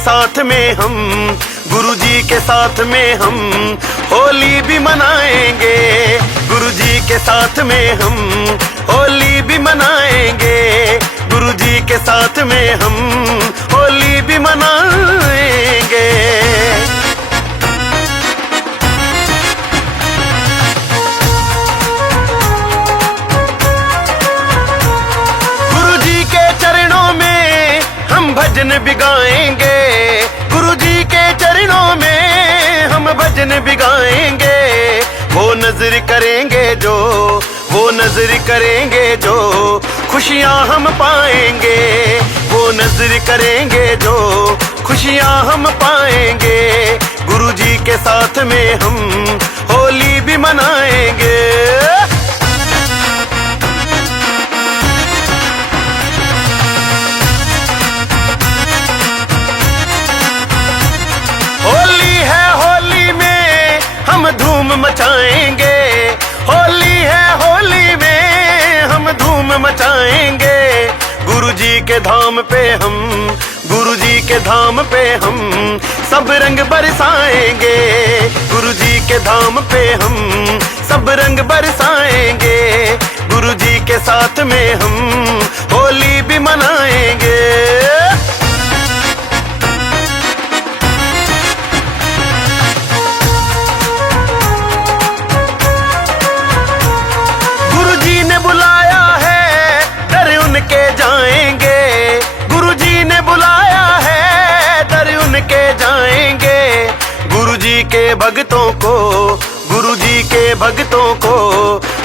साथ में हम, गुरुजी के साथ में हम होली भी मनाएंगे। गुरुजी के साथ में हम होली भी मनाएंगे। गुरुजी के साथ में हम होली भी मनाएंगे। गुरुजी के चरणों में हम भजन भी गाएंगे। गुरुजी के चरणों में हम भजन भी गाएंगे। वो नजर करेंगे जो, वो नजर करेंगे जो खुशियां हम पाएंगे। वो नजर करेंगे जो खुशियां हम पाएंगे। गुरुजी के साथ में हम होली भी मनाएंगे। होली है, होली में हम धूम मचाएंगे। होली है, होली में हम धूम मचाएंगे। गुरुजी के धाम पे हम, गुरुजी के धाम पे हम सब रंग बरसाएंगे। गुरुजी के धाम पे हम सब रंग बरसाएंगे। गुरुजी के साथ में हम होली भी मनाएंगे। गुरुजी ने बुलाया है, दर उनके जाएंगे। गुरुजी ने बुलाया है, दर उनके जाएंगे। गुरुजी के भक्तों को, गुरुजी के भक्तों को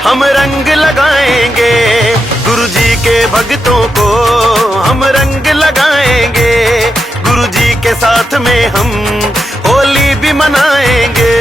हम रंग लगाएंगे। गुरुजी के भक्तों को हम रंग लगाएंगे। गुरुजी के साथ में हम होली भी मनाएंगे।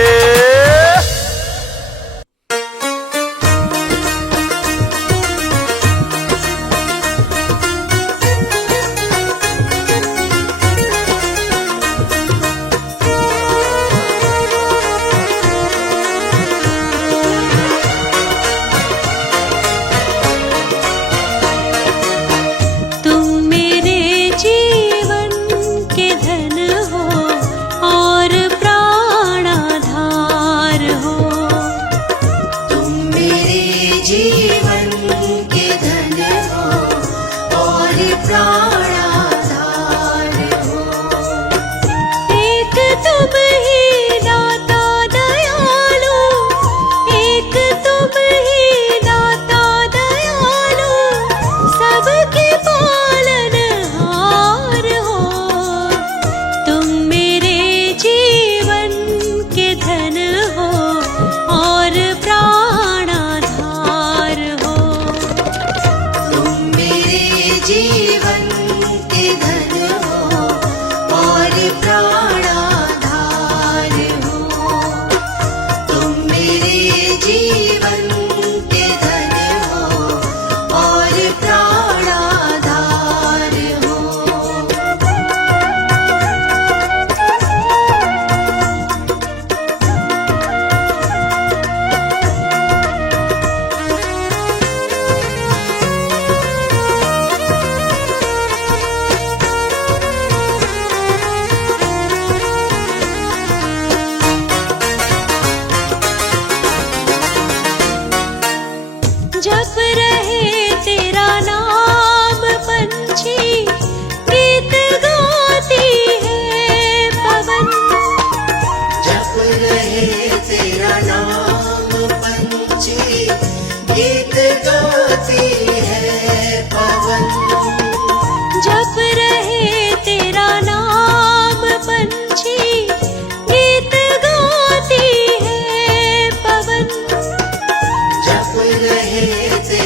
रहे थे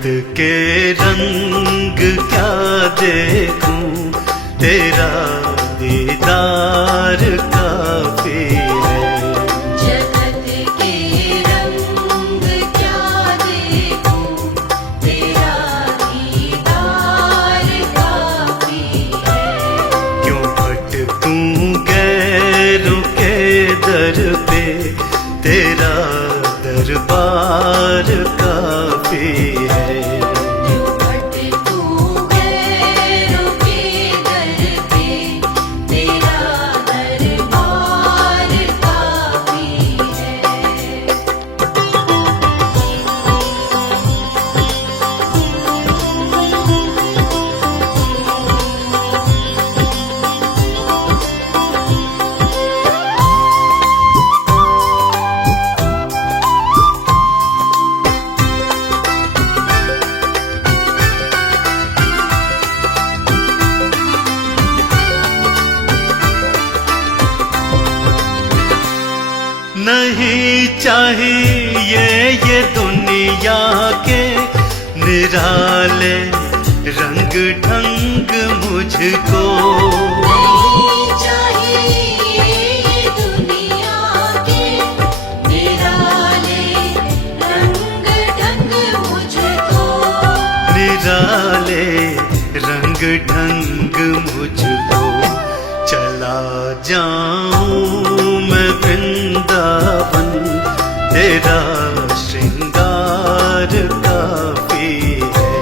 के रंग क्या देखूं, तेरा दीदार काफी है। जगत के रंग क्या देखूं, तेरा दीदार काफी है। क्यों भटकूं गैरों के दर पे, तेरा दरबार काफी है। क्यों भटकूं गैरों के दर पे, तेरा दरबार काफी है। नहीं चाहिए ये दुनिया के निराले रंग ढंग मुझको। नहीं चाहिए ये दुनिया के निराले रंग ढंग मुझको। निराले रंग ढंग मुझको। चला जाऊं मैं वृंदावन, तेरा श्रृंगार काफी है।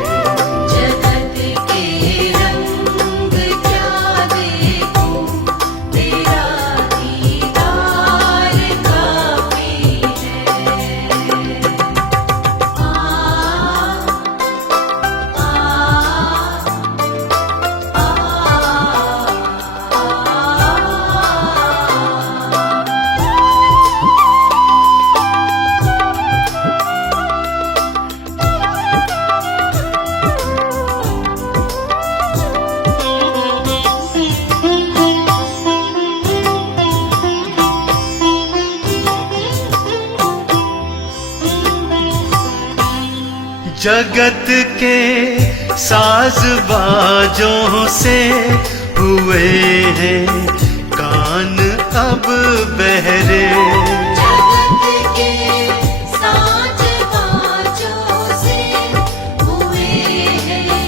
जगत के रंग क्या देखूं, तेरा दीदार काफी है। आ जगत के साज बाजों से हुए हैं कान अब बहरे। जगत के साज बाजों से हुए हैं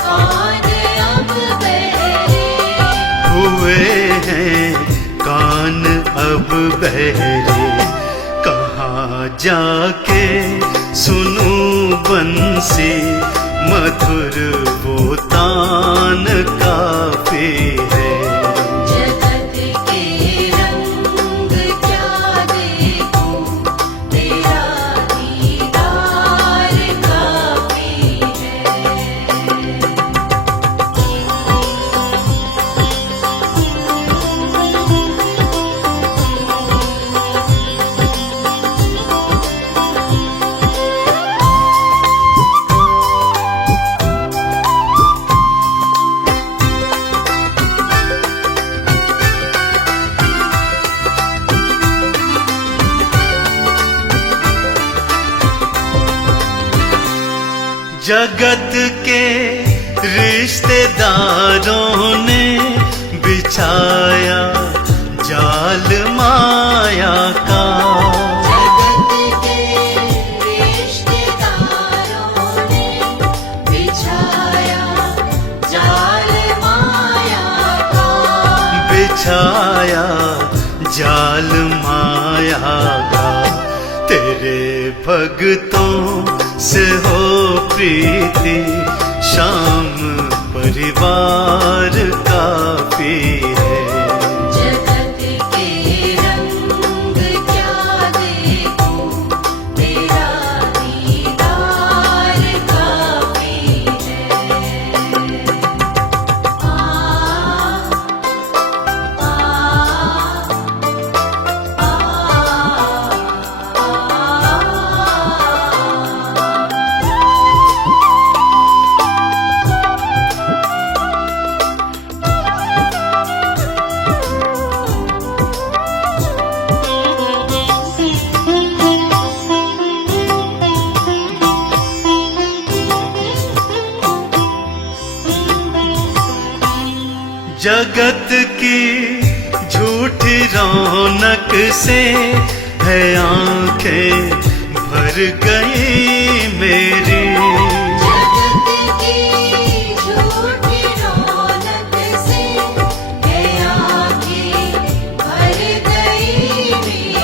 कान अब बहरे। हुए हैं कान अब बहरे। कहाँ जाके सुनूं बंसी मधुर वो तान काफी है। जगत के रंग क्या देखूं, तेरा दीदार काफी है। जगत के रिश्तेदारों ने बिछाया जाल माया का। जगत के रिश्तेदारों ने बिछाया जाल माया का। बिछाया जाल माया का। तेरे भक्तों से हो प्रीति, शाम परिवार काफी है। जगत के रंग क्या देखूं, तेरा दीदार काफी है। जगत की झूठी रौनक से है आंखें भर गई मेरी। जगत की झूठी रौनक से है आँखें भर गई मेरी।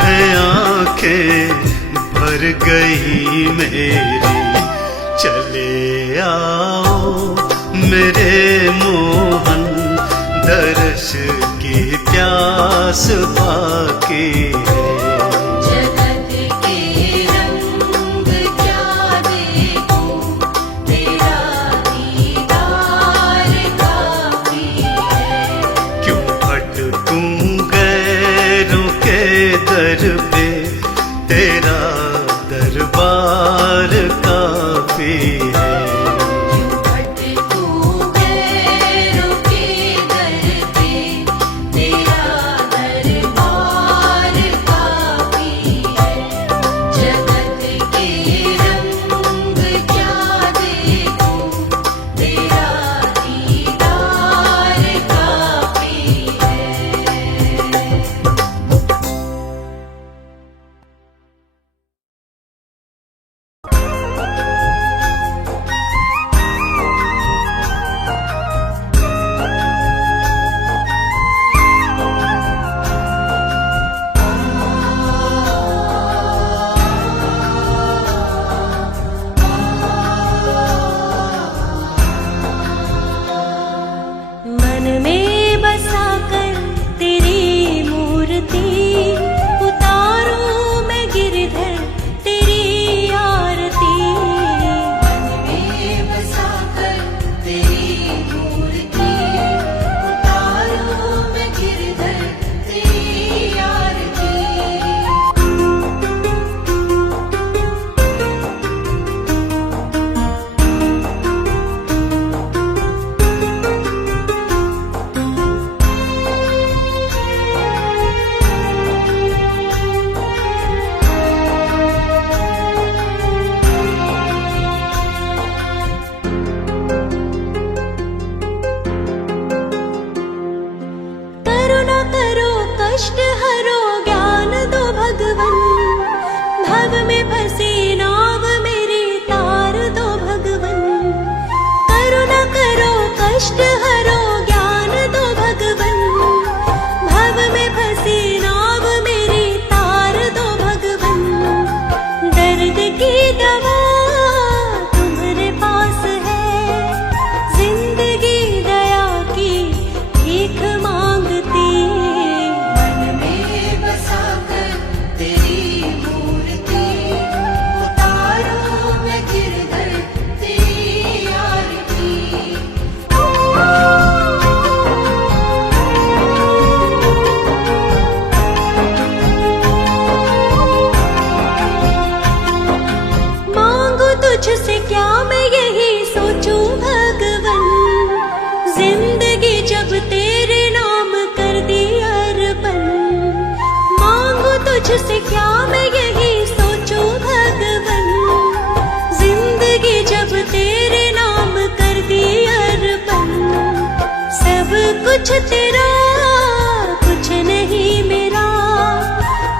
है आंखें भर गई मेरी। चले आओ मेरे मोहन, दर्श की प्यास बाकी है। जगत के रंग क्या देखूं, तेरा दीदार काफी है। क्यों भटकूं गैरों के दर पे, तेरा दरबार काफी है। क्यों भटकूं गैरों के दर पे, तेरा दरबार काफी है। जगत के रंग क्या देखूं, तेरा दीदार काफी है। मन में बसाकर तेरी मूर्ति, उतारूं मैं गिरधर तेरी आरती। मन में बसाकर तेरी मूर्ति, उतारूं मैं गिरधर तेरी आरती। करुणा करो कष्ट हरो ज्ञान दो भगवन, भव में फंसी नाव मेरी तार दो भगवन। करुणा करो कष्ट हरो ज्ञान दो भगवन, भव में फंसी नाव मेरी तार दो भगवन। दर्द की दवा तुम्हारे पास है, जिंदगी दया की भीख मांगती। मन में बसाकर तेरी मूर्ति, उतारूं मैं गिरधर तेरी आरती। मांगू तुझसे क्या मैं यही सोचूं भगवन, जिंदगी जब तेरे नाम कर दी अर्पण। मांगू तुझसे क्या मैं यही सोचूं भगवन, जिंदगी जब तेरे नाम कर दी अर्पण। सब कुछ तेरा कुछ नहीं मेरा,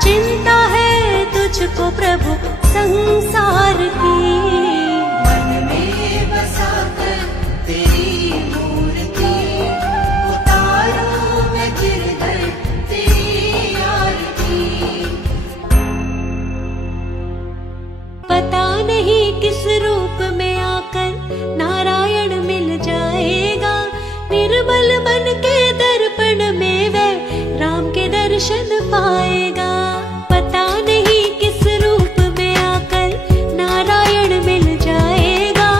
चिंता है तुझको प्रभु संसार की। मन में बसाकर तेरी मूर्ति, उतारूं मैं गिरधर तेरी आरती। पता नहीं किस रूप में आकर नारायण मिल जाएगा, निर्मल मन के दर्पण में वह राम के दर्शन पाएगा। पता नहीं किस रूप में आकर नारायण मिल जाएगा,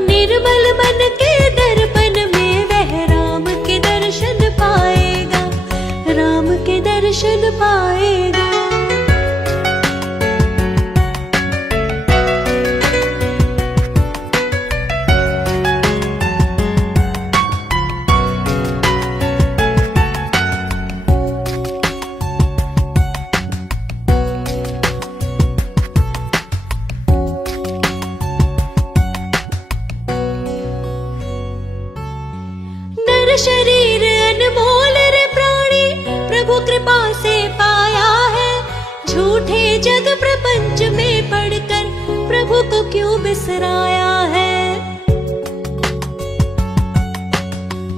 निर्मल मन के दर्पण में वह राम के दर्शन पाएगा, राम के दर्शन पाएगा। जग प्रपंच में पढ़कर प्रभु को क्यों बिसराया है।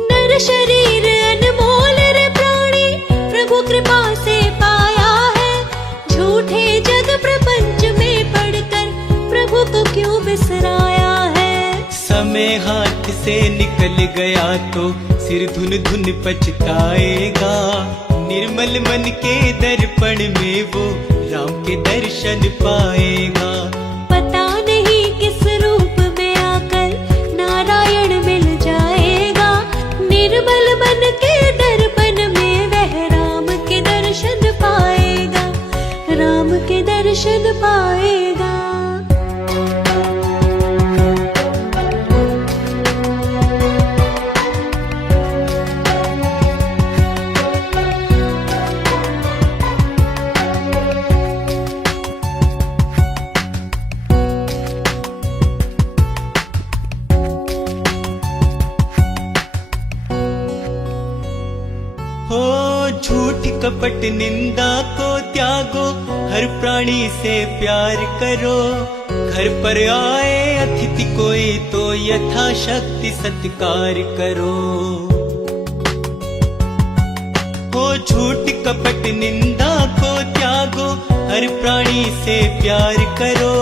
नर शरीर अनमोल रे प्राणी प्रभु कृपा से पाया है। झूठे जग प्रपंच में पढ़कर प्रभु को क्यों बिसराया है। समय हाथ से निकल गया तो सिर धुन धुन पछताएगा। निर्मल मन के दर्पण में वो राम के दर्शन पाएगा। पता नहीं किस रूप में आकर नारायण मिल जाएगा। निर्मल मन के दर्पण में वह राम के दर्शन पाएगा। राम के दर्शन पाएगा। झूठ कपट निंदा को त्यागो, हर प्राणी से प्यार करो। घर पर आए अतिथि कोई तो यथाशक्ति सत्कार करो। हो झूठ कपट निंदा को त्यागो, हर प्राणी से प्यार करो।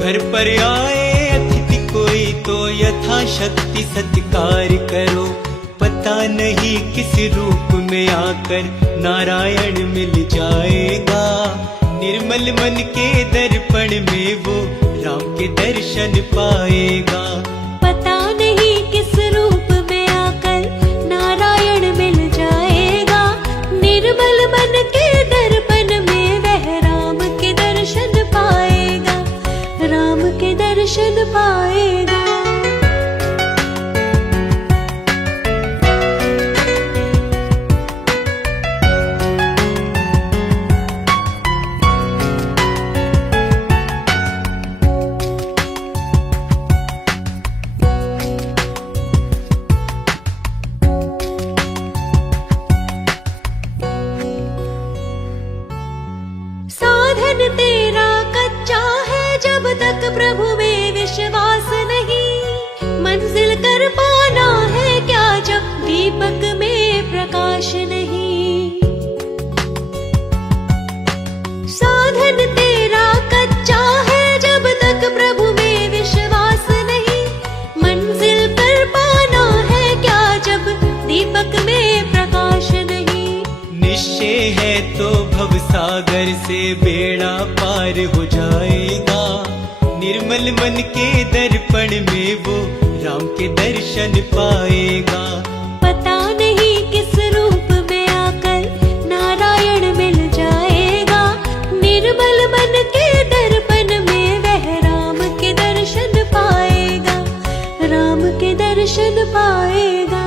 घर पर आए अतिथि कोई तो यथाशक्ति सत्कार करो। पता नहीं किस रूप में आकर नारायण मिल जाएगा। निर्मल मन के दर्पण में वो राम के दर्शन पाएगा। पता नहीं किस रूप में आकर नारायण मिल जाएगा। निर्मल मन के दर्पण में वह राम के दर्शन पाएगा। राम के दर्शन पाएगा। साधन तेरा कच्चा है जब तक प्रभु में विश्वास नहीं। मंजिल कर पाना है क्या जब दीपक में प्रकाश नहीं। साधन तेरा कच्चा है जब तक प्रभु में विश्वास नहीं। मंजिल कर पाना है क्या जब दीपक में प्रकाश नहीं। निश्चय है तो भवसागर से बेड़ा पार हो जाएगा। निर्मल मन के दर्पण में वो राम के दर्शन पाएगा। पता नहीं किस रूप में आकर नारायण मिल जाएगा। निर्मल मन के दर्पण में वह राम के दर्शन पाएगा। राम के दर्शन पाएगा।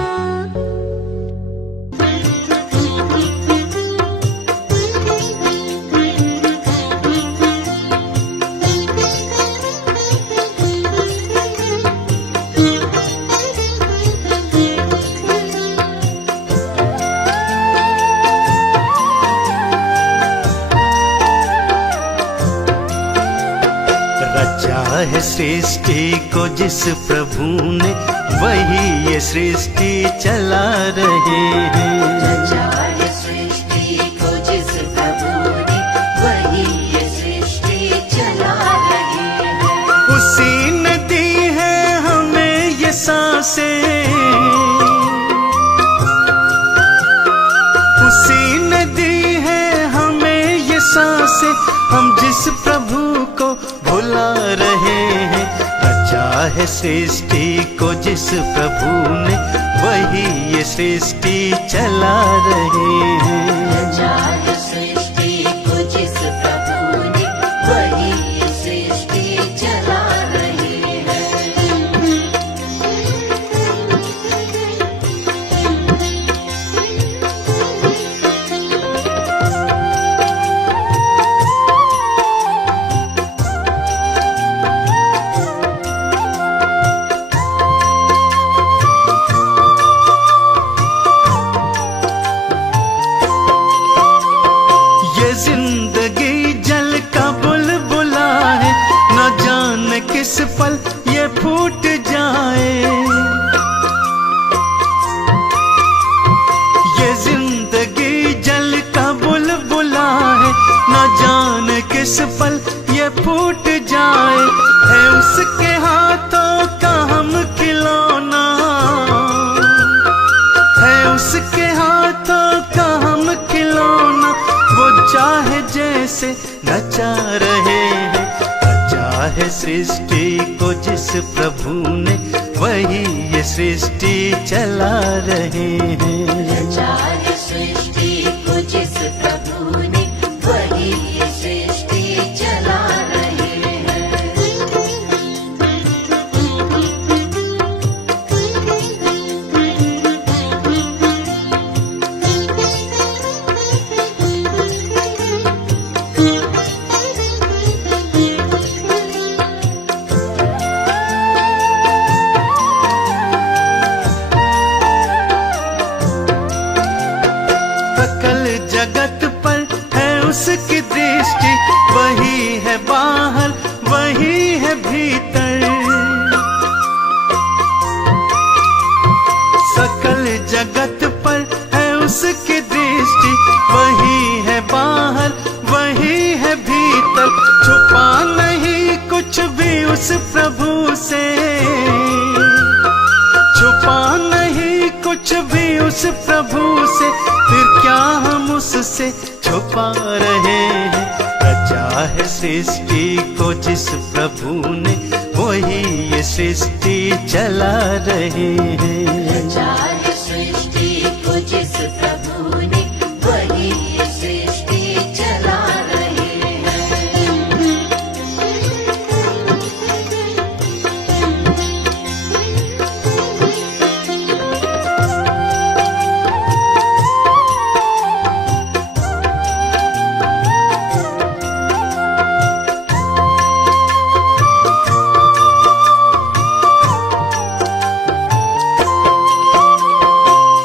रचा है सृष्टि को जिस प्रभु ने, वही ये सृष्टि चला रहे हैं। रचा है सृष्टि को जिस प्रभु ने, वही ये सृष्टि चला रहे हैं। उसी ने दी है हमें ये सांसें, उसी ने दी है हमें ये सांसें। हम जिस प्रभु को भुला रहे हैं। रचा है सृष्टि को जिस प्रभु ने, वही ये सृष्टि चला रहे हैं। रचा है सृष्टि को जिस प्रभु ने, वही ये सृष्टि चला रहे हैं। किस पल ये फूट जाए, है उसके हाथों का हम खिलौना, है उसके हाथों का हम खिलौना। वो चाहे जैसे नचा रहे हैं, रचा है सृष्टि को जिस प्रभु ने, वही ये सृष्टि चला रहे हैं। रचा है सृष्टि को जिस प्रभु ने, वही ये सृष्टि चला रहे हैं। सकल जगत पर है उसकी दृष्टि, वही है बाहर वही है भीतर। सकल जगत पर है उसकी दृष्टि, वही है बाहर वही है भीतर। छुपा नहीं कुछ भी उस प्रभु से, छुपा नहीं कुछ भी उस प्रभु से, फिर क्या हम उससे छुपा रहे हैं। रचा है सृष्टि को जिस प्रभु ने, वही ये सृष्टि चला रहे हैं। रचा है सृष्टि को जिस प्रभु ने, वही ये सृष्टि चला रहे हैं।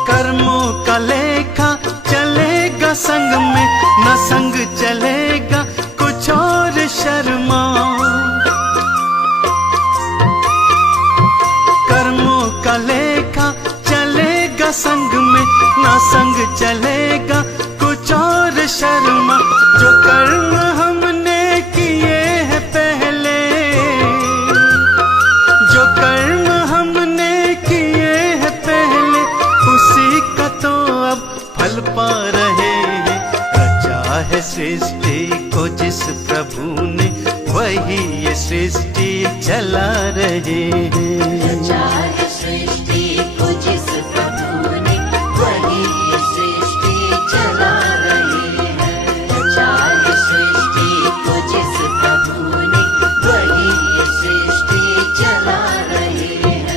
कर्मों का लेखा चलेगा संग में, न संग चलेगा कुछ और शर्मा। कर्मों का लेखा चलेगा संग में, न संग चलेगा कुछ और शर्मा। जो कर्म हमने किए हैं पहले, जो कर्म हमने किए हैं पहले, उसी का तो अब फल पा रहे हैं। रचा है सृष्टि को जिस प्रभु ने, वही ये सृष्टि चला रहे हैं। रचा है सृष्टि को जिस प्रभु ने, वही ये सृष्टि चला रहे हैं। रचा है सृष्टि को जिस प्रभु ने, वही ये सृष्टि चला रहे हैं।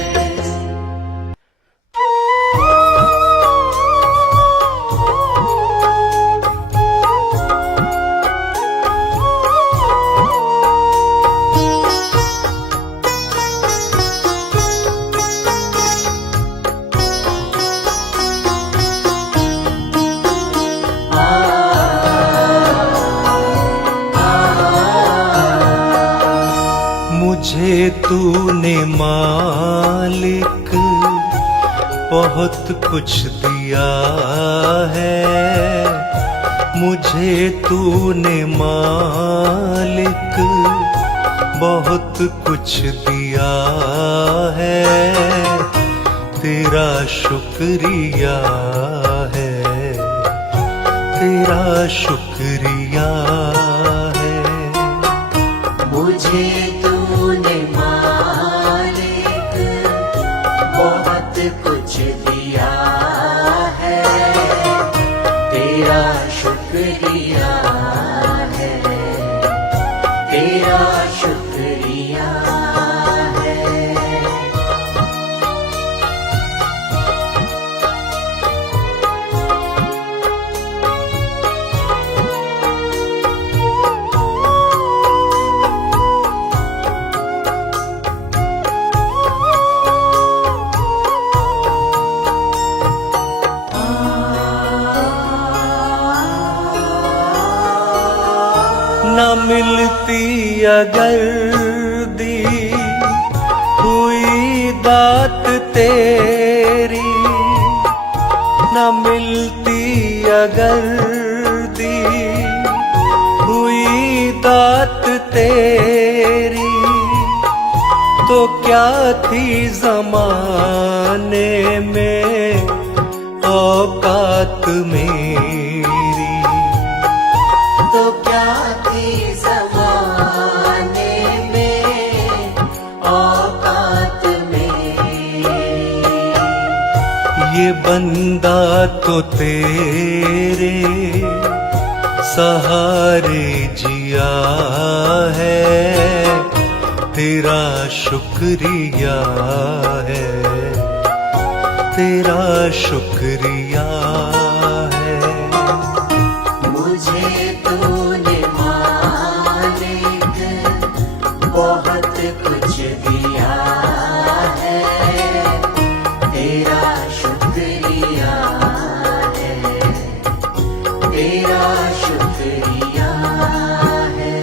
मुझे तूने मालिक बहुत कुछ दिया है, मुझे तूने मालिक बहुत कुछ दिया है। तेरा शुक्रिया है, तेरा शुक्रिया है। मुझे तूने मालिक बहुत कुछ दिया है, तेरा शुक्रिया है, तेरा शुक्रिया है। न मिलती अगर दी हुई दात तेरी, न मिलती अगर दी हुई दात तेरी तो क्या थी जमाने में औकात मेरी। तो क्या थी ज़माने में औकात मेरी। ये बंदा तो तेरे सहारे जिया है, तेरा शुक्रिया है, तेरा शुक्रिया है। मुझे तूने मालिक बहुत कुछ दिया है, तेरा शुक्रिया है, तेरा शुक्रिया है।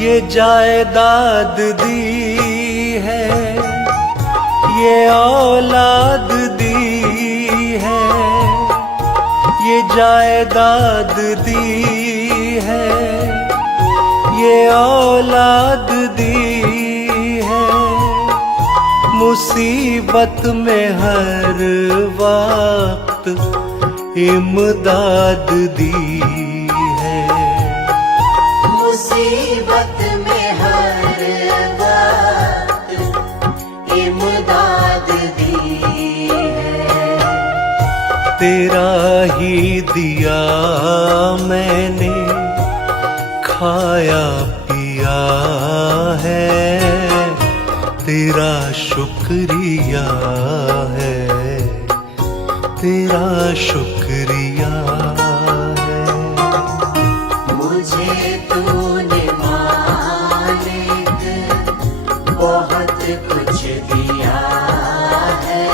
ये जायदाद दी है, ये औलाद दी है, ये जायदाद दी है, ये औलाद दी है। मुसीबत में हर वक्त इमदाद दी है। मुसीबत में हर वक्त इमदाद दी है। तेरा ही दिया मैंने खाया पिया है, तेरा शुक्रिया है, तेरा शुक्रिया है। मुझे तूने मालिक बहुत कुछ दिया है,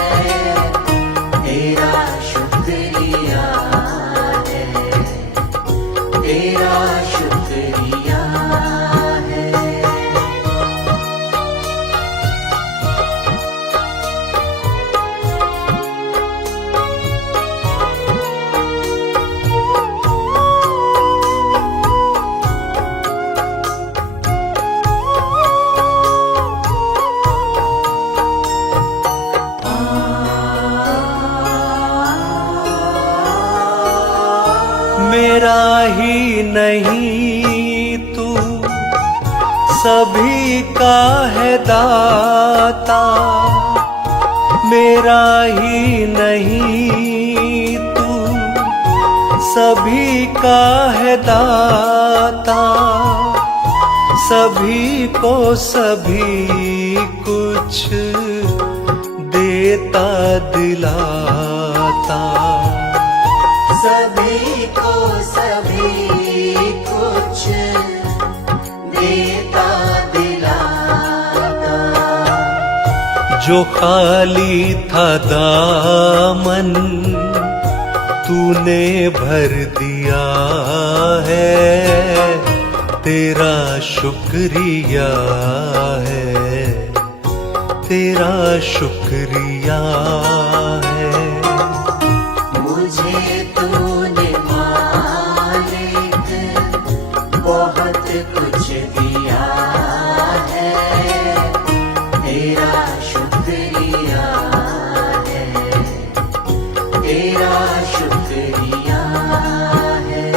तेरा शुक्रिया है, तेरा शुक्रिया है। मेरा ही नहीं तू सभी का है दाता, मेरा ही नहीं तू सभी का है दाता। सभी को सभी कुछ देता दिलाता। सभी को सभी कुछ देता दिलाता। जो खाली था दामन तूने भर दिया है, तेरा शुक्रिया है, तेरा शुक्रिया है। मुझे तूने मालिक बहुत कुछ दिया है, तेरा शुक्रिया है, तेरा शुक्रिया है।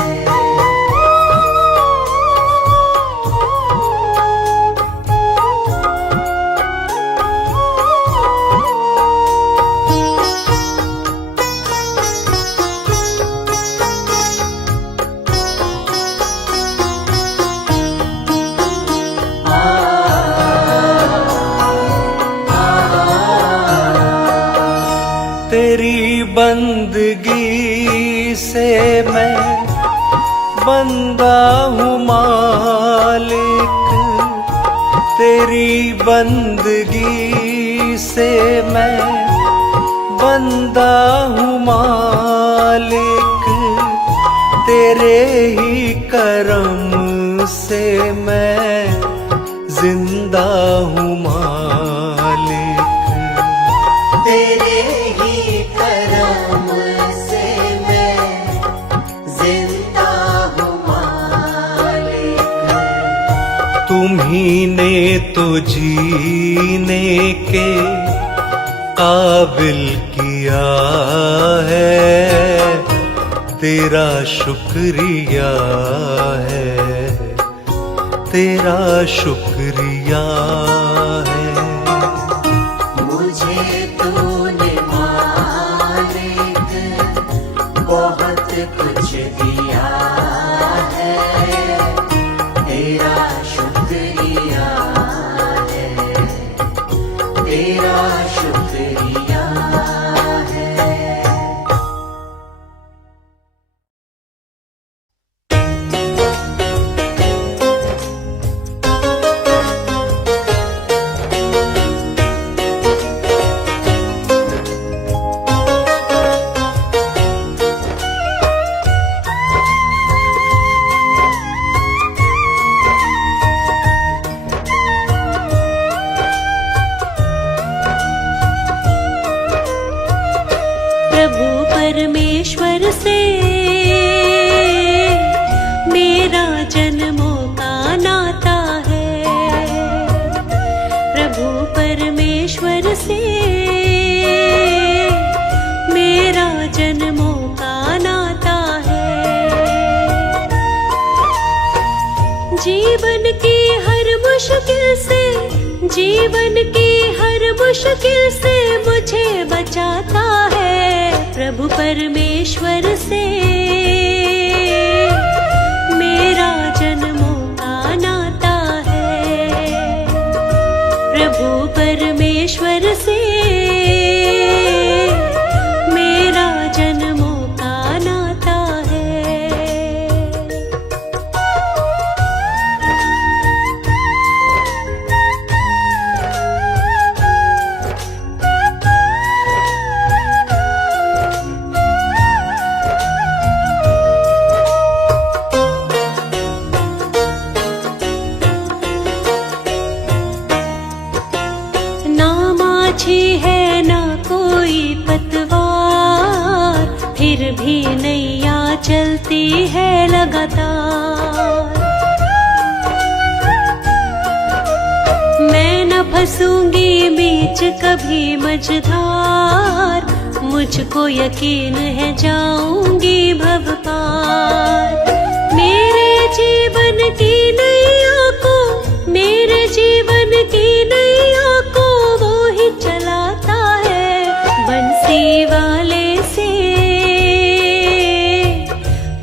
तेरी बंदगी से मैं बंदा हूँ मालिक, तेरी बंदगी से मैं बंदा हूँ मालिक, तेरे ही करम से मैं जिंदा हूँ मालिक। तेरे ही करम से मैं जिंदा हूँ मालिक। तुम्ही ने तो जीने के काबिल किया है, तेरा शुक्रिया है, तेरा शुक्रिया है। मुझे तूने मालिक बहुत कुछ दिया है, तेरा शुक्रिया है, तेरा शुक्रिया है। प्रभु परमेश्वर से मेरा जन्मों का नाता है। प्रभु परमेश्वर से मेरा जन्मों का नाता है। जीवन की हर मुश्किल से, जीवन की हर मुश्किल से मुझे बचाता है। प्रभु परमेश्वर से मेरा जन्मों का नाता है। प्रभु परमेश्वर से मेरा जन्मों का नाता है। ना माछी है ना कोई पतवार, फिर भी नैया चलती है लगातार। मैं न फंसूंगी बीच कभी मझधार, मुझको यकीन है जाऊंगी भव पार। मेरे जीवन की नैया को, मेरे जीवन की नैया को वो ही चलाता है। बंसी वाले से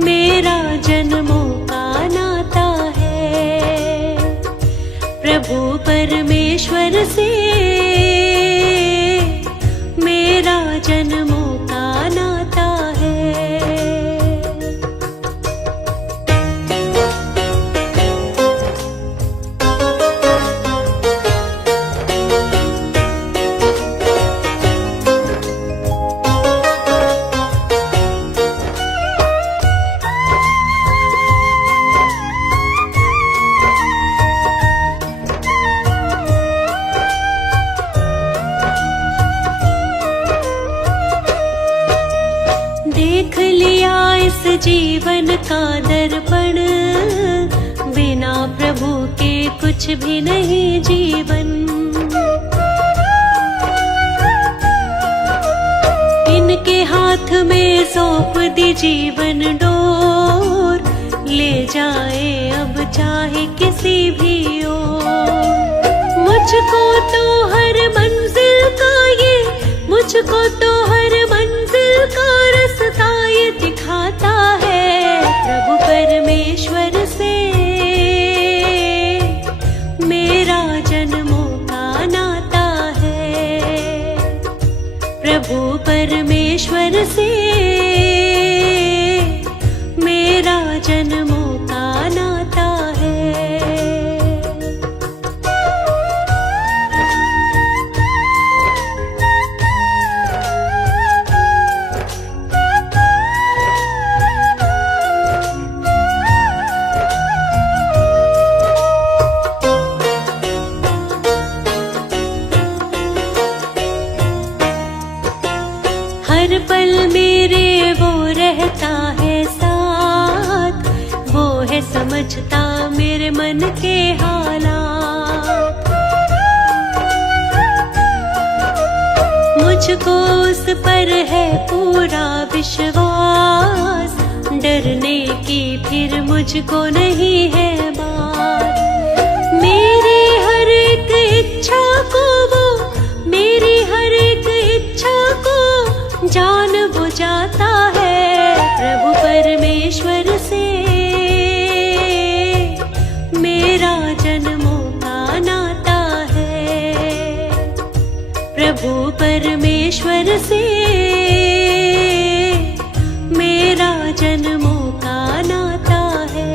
मेरा जन्मों का नाता है। प्रभु परमेश्वर से मेरा जन्मों का नाता है। देख लिया इस जीवन का दर्पण, बिना प्रभु के कुछ भी नहीं जीवन। इनके हाथ में सौंप दी जीवन डोर, ले जाए अब चाहे किसी भी ओर। मुझको तो हर मंजिल का ये, मुझको तो हर मंजिल का रास्ता ये दिखाता है। प्रभु परमेश्वर से मेरा जन्मों का नाता है। प्रभु परमेश्वर से मेरा जन्मों का नाता है। समझता मेरे मन के हालात। मुझको उस पर है पूरा विश्वास, डरने की फिर मुझको नहीं है बात। मेरी हर एक इच्छा को वो, मेरी हर एक इच्छा को जान बुझाता है। प्रभु परमेश्वर से मेरा जन्मों का नाता है। प्रभु परमेश्वर से मेरा जन्मों का नाता है।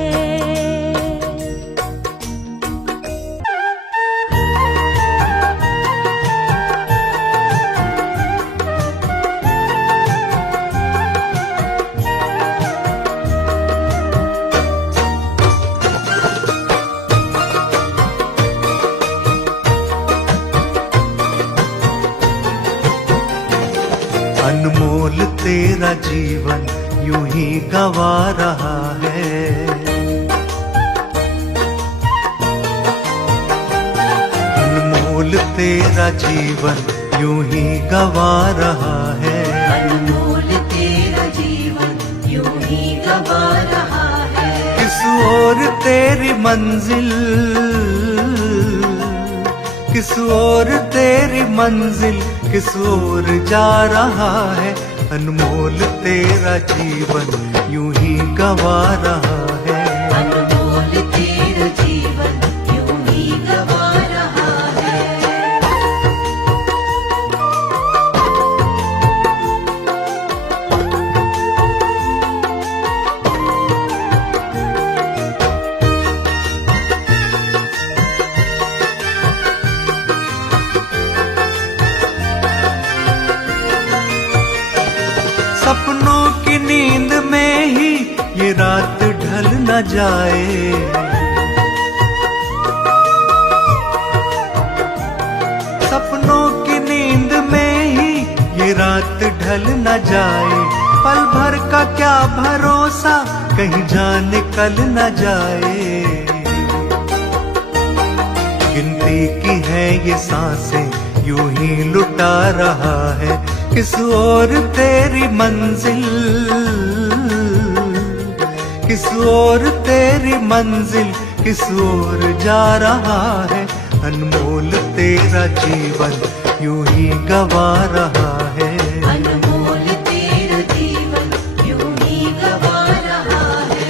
अनमोल तेरा जीवन यूं ही गवा रहा है। अनमोल तेरा जीवन यूं ही गवा रहा है। अनमोल तेरा जीवन यूं ही गवा रहा है। किस ओर तेरी मंजिल, किस ओर तेरी मंजिल, किस ओर जा रहा है। अनमोल तेरा जीवन यूं ही गवा रहा है। अनमोल तेरा जीवन यूं ही गवा रहा है। सपनों की नींद में ही ये रात ढल न जाए। सपनों की नींद में ही ये रात ढल न जाए। पल भर का क्या भरोसा, कहीं जाने कल न जाए। गिनती की है ये सांसें यूं ही लुटा रहा है। किस ओर तेरी मंजिल, किस ओर तेरी मंजिल, किस ओर जा रहा है। अनमोल तेरा जीवन यूं ही गवा रहा है। अनमोल तेरा जीवन यूं ही गवा रहा है।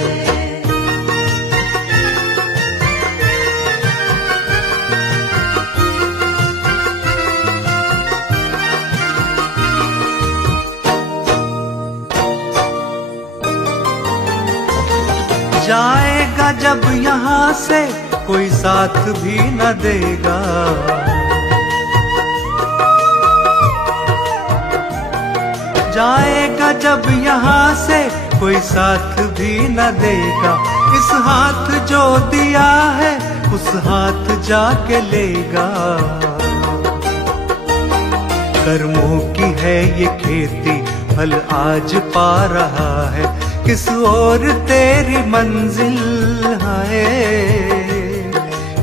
जाएगा जब यहाँ से कोई साथ भी न देगा। जाएगा जब यहाँ से कोई साथ भी न देगा। इस हाथ जो दिया है उस हाथ जाके लेगा। कर्मों की है ये खेती, फल आज पा रहा है। किस ओर तेरी मंजिल है,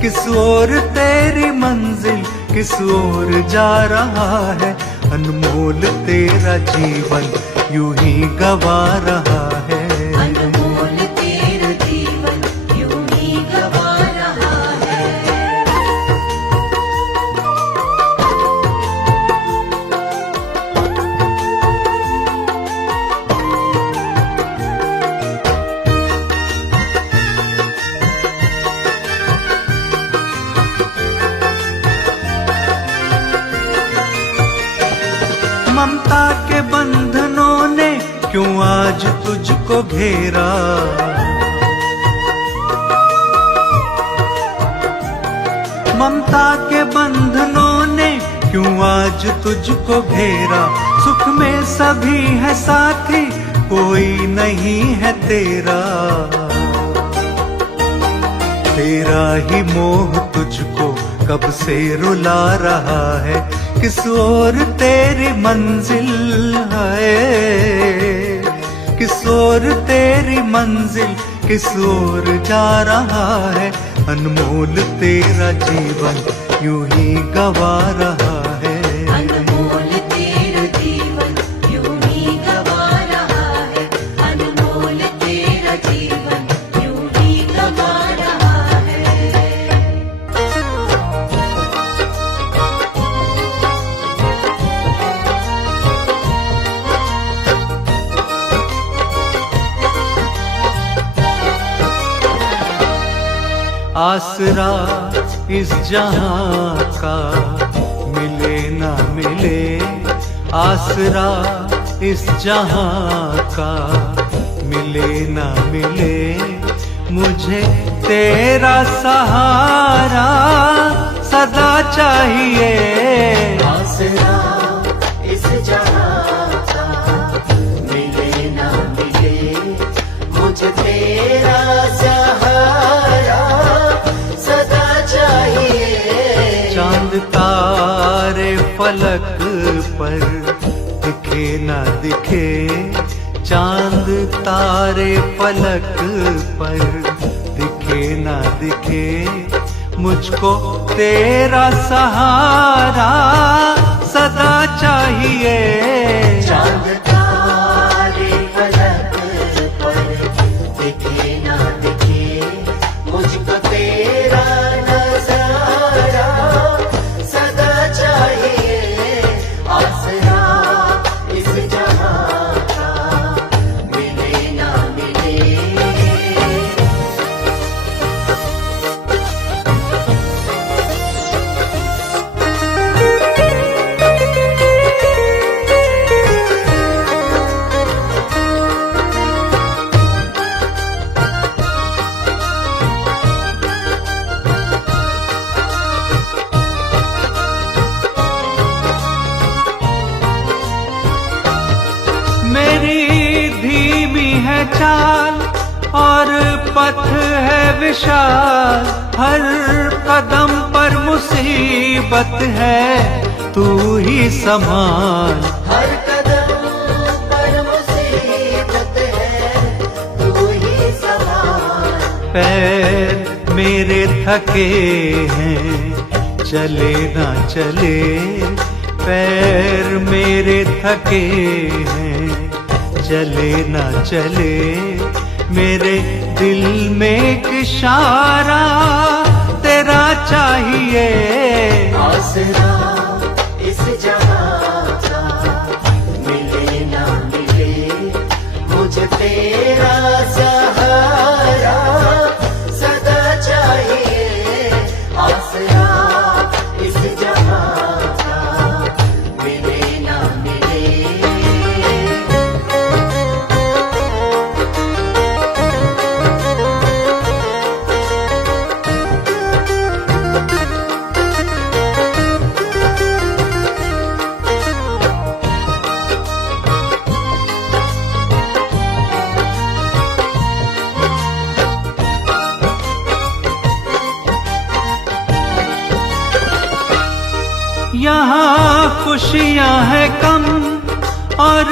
किस ओर तेरी मंजिल, किस ओर जा रहा है। अनमोल तेरा जीवन यूं ही गवा रहा है। अनमोल तेरा जीवन यूं ही गवा रहा है। ममता के बंधनों ने क्यों आज तुझको घेरा। ममता के बंधनों ने क्यों आज तुझको घेरा। सुख में सभी है साथी, कोई नहीं है तेरा। तेरा ही मोह तुझको कब से रुला रहा है। किस ओर तेरी मंजिल है, किस ओर तेरी मंजिल, किस ओर जा रहा है, अनमोल तेरा जीवन यूं ही गवा रहा है। अनमोल तेरा जीवन यूं ही गवा रहा है, अनमोल तेरा जीवन यूं ही गवा रहा है। आसरा इस जहां का मिले ना मिले, आसरा इस जहां का मिले ना मिले, मुझे तेरा सहारा सदा चाहिए। आसरा इस जहां का मिले ना मिले, मुझे तेरा सहारा सदा चाहिए। चांद तारे फलक पर दिखे ना दिखे, चांद तारे फलक पर दिखे ना दिखे, मुझको तेरा सहारा सदा चाहिए। चांद तारे फलक पर दिखे ना दिखे, मुझको तेरा नजारा सदा चाहिए। आसरा इस जहां का मिले ना मिले। मेरी धीमी है चाल और पथ है विशाल, हर कदम पर मुसीबत है, तू ही संभाल। हर कदम पर मुसीबत है, तू ही संभाल। पैर मेरे थके हैं, चले ना चले, पैर मेरे थके हैं, चले ना चले, मेरे दिल में एक इशारा तेरा चाहिए। आसरा इस जहां का मिले ना मिले, मुझे तेरा सहारा सदा चाहिए। आसरा इस जहां का मिले ना मिले। यहाँ खुशियाँ हैं कम और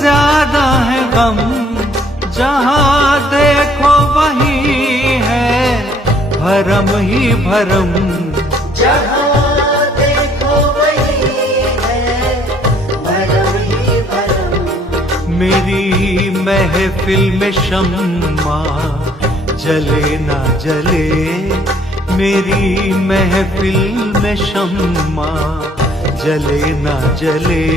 ज्यादा है गम, जहाँ देखो वही है भरम ही भरम। जहाँ देखो वही है भरम ही भरम। मेरी महफिल में शम्मा जले ना जले, मेरी महफिल में शम्मा जले ना जले,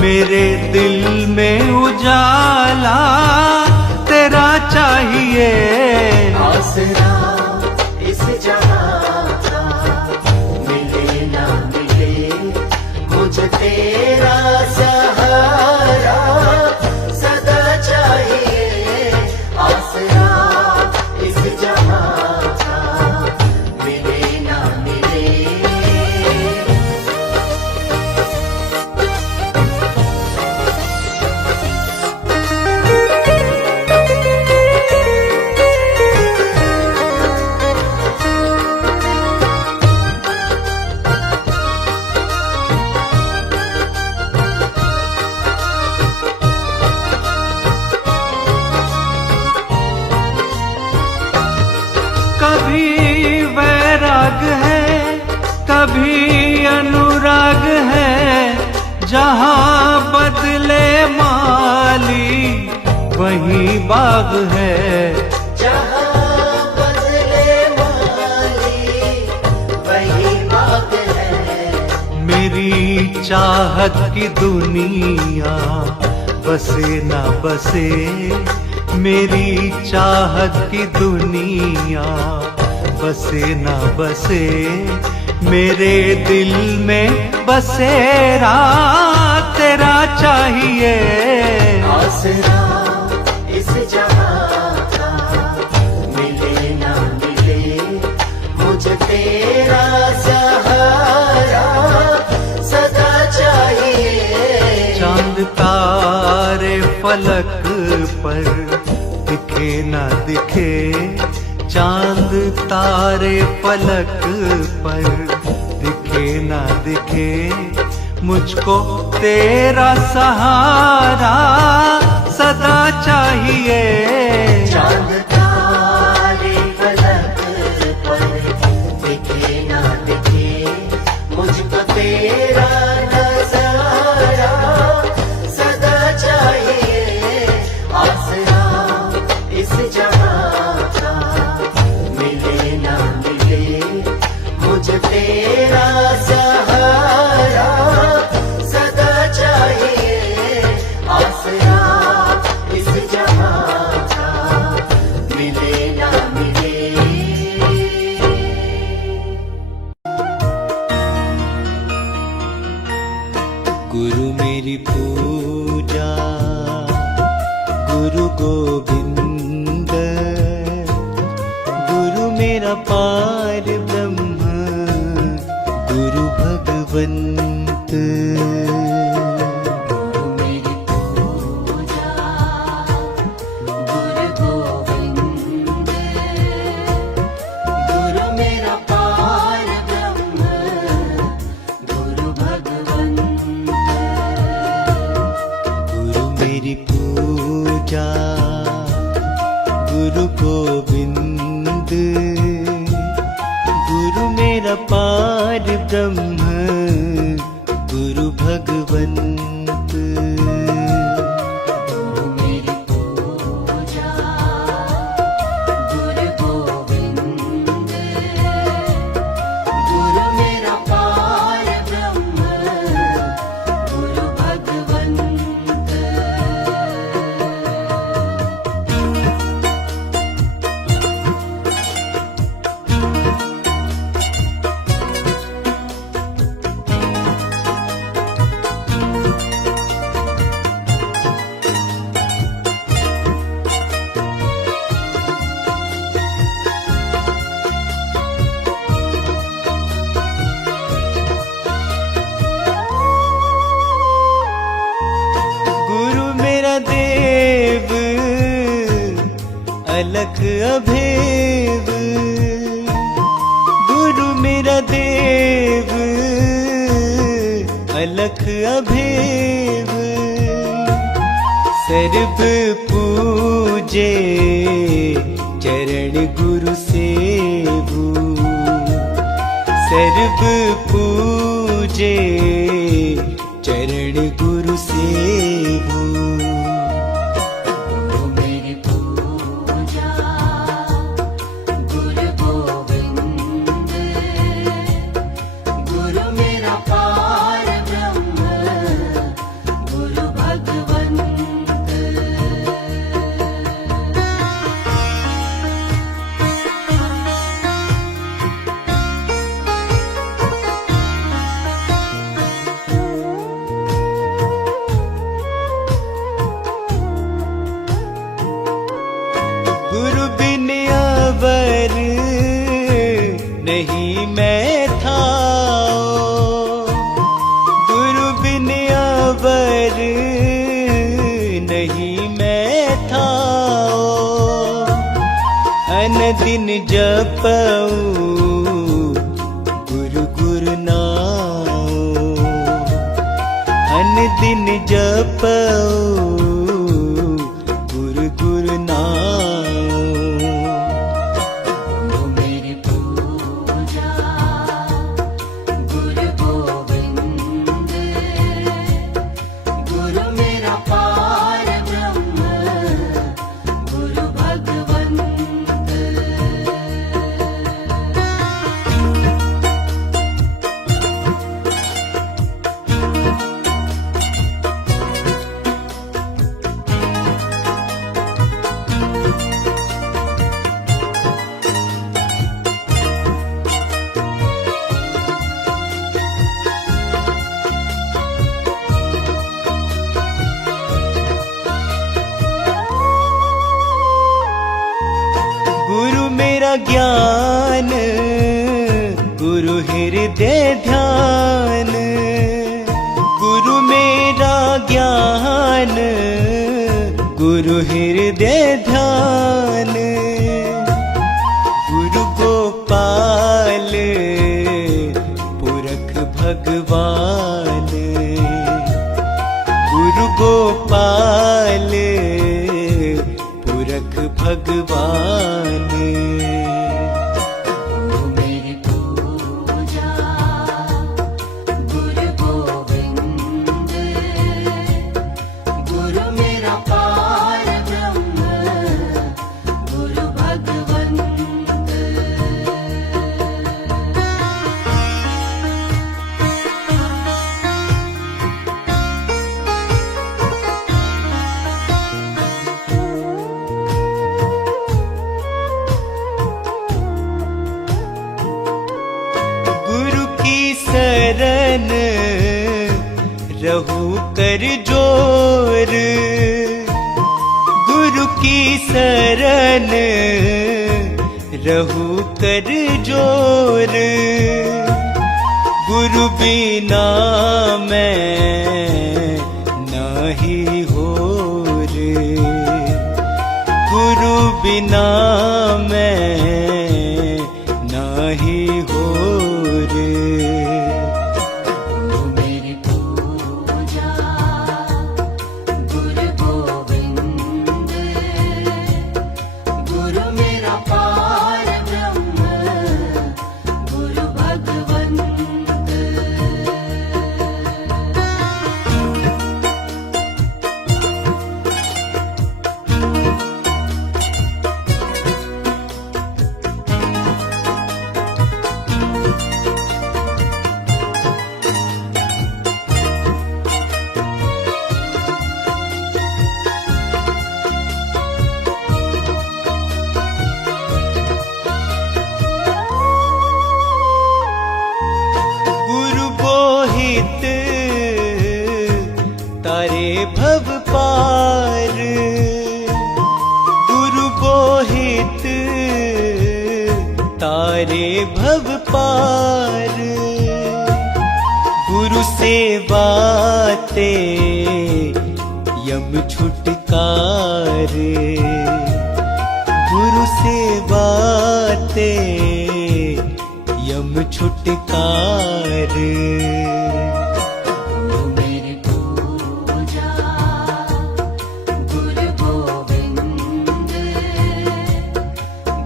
मेरे दिल में उजाला तेरा चाहिए। आसरा इस जहां का मिले ना मिले, मुझे तेरा सहारा सदा चाहिए। आसरा इस जहां का मिले ना मिले। जहाँ बदले माली वहीं बाग है, जहाँ बदले माली वही बाग है। मेरी चाहत की दुनिया बसे ना बसे, मेरी चाहत की दुनिया बसे ना बसे, मेरे दिल में बसेरा तेरा चाहिए। आसरा इस जहां का मिले ना मिले, मुझे तेरा सहारा सदा चाहिए। चांद तारे फलक पर दिखे ना दिखे, चांद तारे फलक पर दिखे ना दिखे, मुझको तेरा सहारा सदा चाहिए। चांद तारे फलक पर दिखे ना दिखे, मुझको तेरा नजारा सदा चाहिए। आसरा इस जहां का मिले ना मिले, मुझे तेरा सहारा सदा चाहिए। आसरा इस जहां का मिले ना मिले। गुरु मेरी पूजा गुरु गोविंद, गुरु मेरा पार ब्रह्म गुरु भगवंत। गुरु मेरी पूजा गुरु गोविंद, गुरु मेरा पार ब्रह्म गुरु भगवंत। गुरु मेरी पूजा गुरु गोविंद, गुरु मेरा पार ब्रह्म गुरु भगवंत। गुरु मेरी पूजा गुरु गोविंद, गुरु मेरा पार ब्रह्म गुरु भगवंत। गुरु मेरा देव अलख अभेद, गुरु मेरा देव अलख अभेद। सर्व पूजे चरण गुरु सेवु, सर्व पूजे चरण गुरु सेवु। गुरु मेरी पूजा गुरु गोविंद, गुरु मेरा पार ब्रह्म गुरु भगवंत। गुरु बिन अवर नहीं मैं था, गुरु बिन अवर नहीं मैं था। अन दिन जपऊं गुरु गुरु नाम, अन दिन जपऊं गुरु गुरु नाम। गुरु मेरी पूजा गुरु गोविंद, ज्ञान गुरु हृदय ध्यान, गुरु मेरा ज्ञान गुरु हृदय ध्यान, गुरु गोपाल पुरख भगवान, गुरु गोपाल पुरख भगवान। मेरी पूजा गुरु गोविंद, गुरु मेरा पार ब्रह्म गुरु भगवंत। गुरु की शरण रहू कर जोर, गुरु की शरण रहू कर जोर, गुरु बिना मैं नहीं होर, गुरु बिना मैं नहीं होर। मेरी पूजा गुरु गोविंद, गुरु मेरा पार ब्रह्म गुरु भगवंत। गुरु बोहित तारे भव पार, गुरु बोहित तारे भव पार, गुरु सेवाते यम छुटकार, गुरु सेवाते यम छुटकार। मेरी पूजा गुरु गोविंद,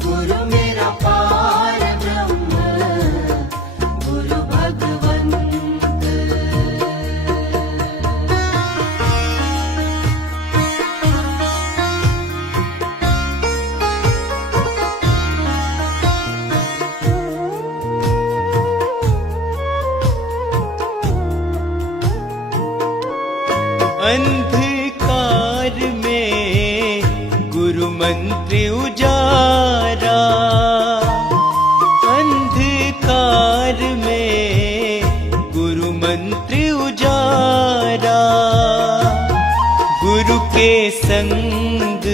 गुरु मेरा पार ब्रह्म गुरु भगवंत। अंधकार में गुरु मंत्र उजारा, अंधकार में गुरु मंत्र उजारा, गुरु के संग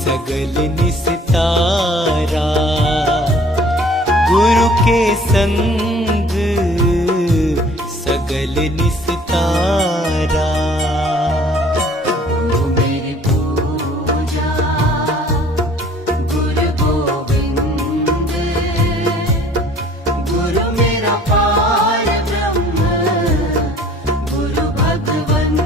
सगल निस्तारा, गुरु के संग सगल निस्तारा। मेरी पूजा गुरु गोविंद, गुरु मेरा पार ब्रह्म गुरु भगवंत।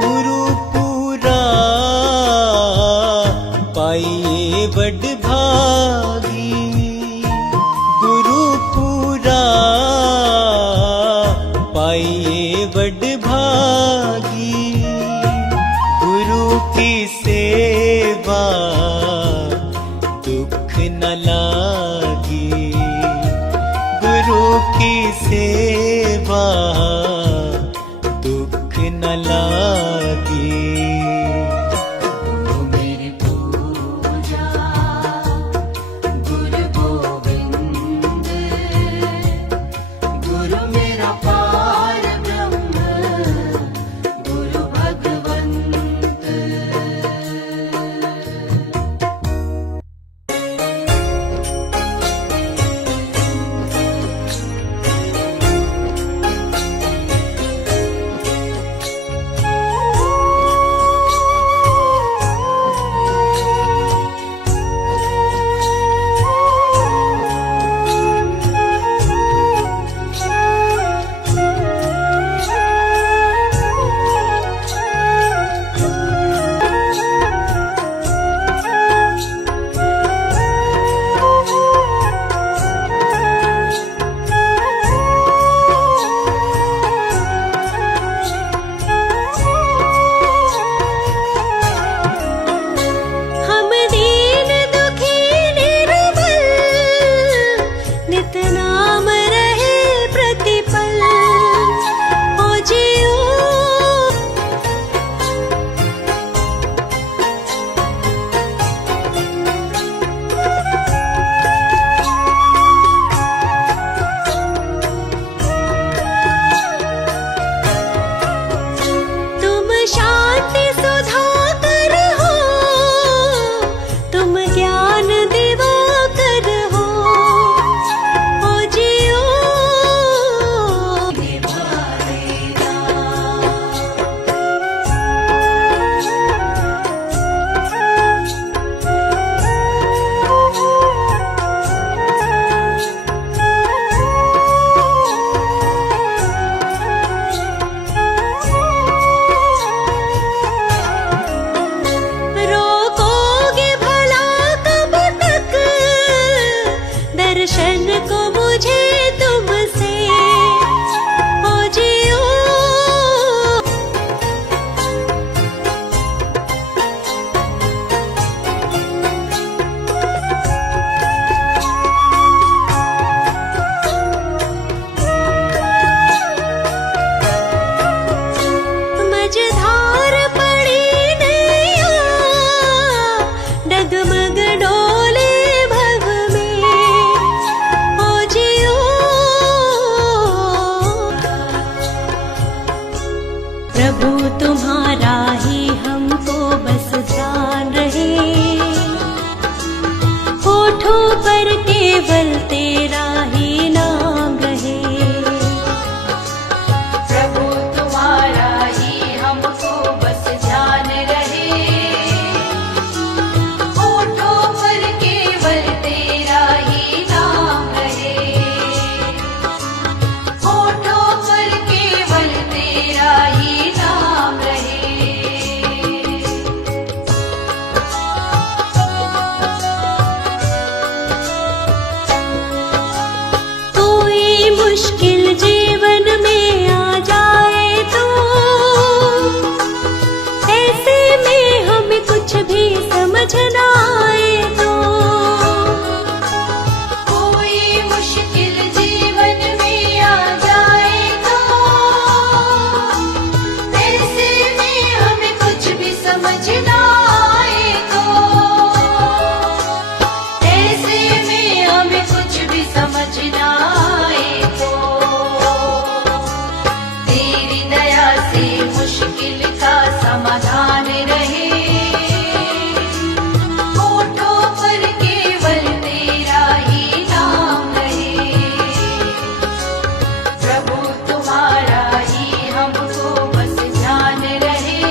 गुरु पूरा पाइए बड़ भागी, गुरु पूरा पाइए बड़ भागी, गुरु की सेवा दुख न प्रभु तुम्हारा ही हमको बस ध्यान रहे, होठों पर केवल तेरा ही नाम रहे। प्रभु तुम्हारा ही हमको बस ध्यान रहे, होठों पर केवल तेरा ही नाम रहे, होठों पर केवल तेरा ही नाम रहे। कोई मुश्किल जीवन में आ जाए तो ऐसे में हमें कुछ भी समझ ना आए तो, कोई मुश्किल जीवन में आ जाए तो ऐसे में हमें कुछ भी समझ ना आए तो, ऐसे में हमें कुछ भी समझ ना आए तो, तेरी दया से मुश्किल का समाधान रहे, होठों पर केवल तेरा ही नाम रहे। प्रभु तुम्हारा ही हमको बस ध्यान रहे,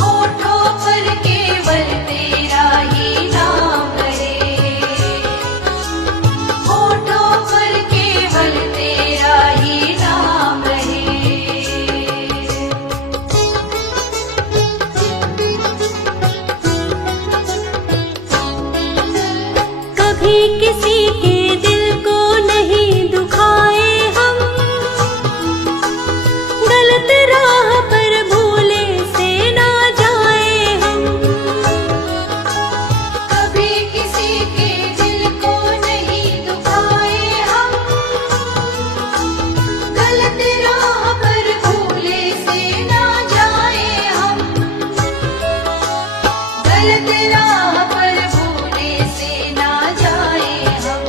होठों पर केवल तेरा ही नाम रहे, होठों पर केवल तेरा ही नाम रहे। कभी किसी के दिल को नहीं दुखाए हम, गलत राह पर भूले से ना जाए हम। कभी किसी के दिल को नहीं दुखाए हम, गलत राह पर भूले से ना जाए हम, गलत राह पर भूले से ना जाए हम।